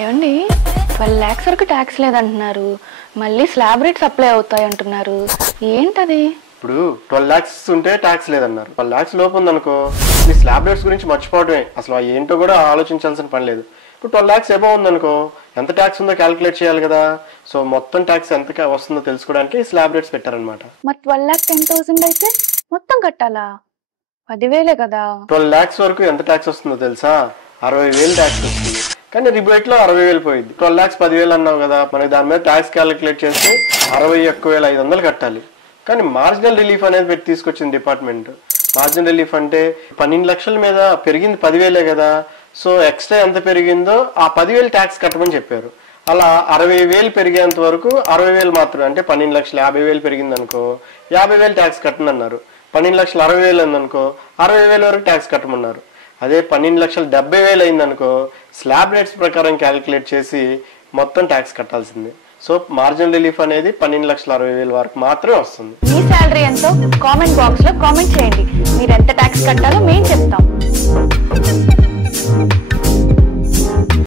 ఏమండి 12 lakhs వరకు tax లేదంటున్నారు, మళ్ళీ స్లాబ్ రేట్స్ అప్లై అవుతాయి అంటున్నారు, ఏంటది? ఇప్పుడు 12 lakhs ఉంటే ట్యాక్స్ లేదన్నారు. 12 lakhs లోపు ఉందనుకో ఈ స్లాబ్ రేట్స్ గురించి మర్చిపోవడమే, అసలు ఏంటో కూడా ఆలోచించాల్సిన పని లేదు. ఇప్పుడు 12 lakhs ఎబో ఉందనుకో ఎంత ట్యాక్స్ ఉందో క్యాలిక్యులేట్ చేయాలి కదా. సో మొత్తం ట్యాక్స్ ఎంత వస్తుందో తెలుసుకోవడానికి స్లాబ్ రేట్స్ పెట్టారనమాట. మరి 12,10,000 అయితే మొత్తం కట్టాలా? 10,000 కదా. 12 lakhs వరకు ఎంత ట్యాక్స్ వస్తుందో తెలుసా? 60,000 ట్యాక్స్ వస్తుంది. కానీ రిబేట్ లో 60,000 పోయింది. 12 lakhs 10,000 అన్నావు కదా, మనకి దాని మీద ట్యాక్స్ క్యాలిక్యులేట్ చేస్తే 61,500 కట్టాలి. కానీ మార్జినల్ రిలీఫ్ అనేది పెట్టి తీసుకొచ్చింది డిపార్ట్మెంట్. మార్జినల్ రిలీఫ్ అంటే 12 లక్షల మీద పెరిగింది 10,000 కదా, సో ఎక్స్ట్రా ఎంత పెరిగిందో ఆ 10,000 ట్యాక్స్ కట్టమని చెప్పారు. అలా 60,000 పెరిగేంత వరకు 60,000 మాత్రమే, అంటే 12,50,000 పెరిగింది అనుకో 50,000 ట్యాక్స్ కట్టనన్నారు. 12,60,000 ఉందనుకో 60,000 వరకు ట్యాక్స్ కట్టమన్నారు. అదే 12,70,000 అయిందనుకో స్లాబ్ రేట్స్ ప్రకారం క్యాలిక్యులేట్ చేసి మొత్తం ట్యాక్స్ కట్టాల్సిందే. సో మార్జినల్ రిలీఫ్ అనేది 12,60,000 వరకు మాత్రమే వస్తుంది. మీ శాలరీ ఎంతో కామెంట్ బాక్స్ లో కామెంట్ చేయండి. మీరు ఎంత ట్యాక్స్ కట్టాలో మేము చెప్తాం.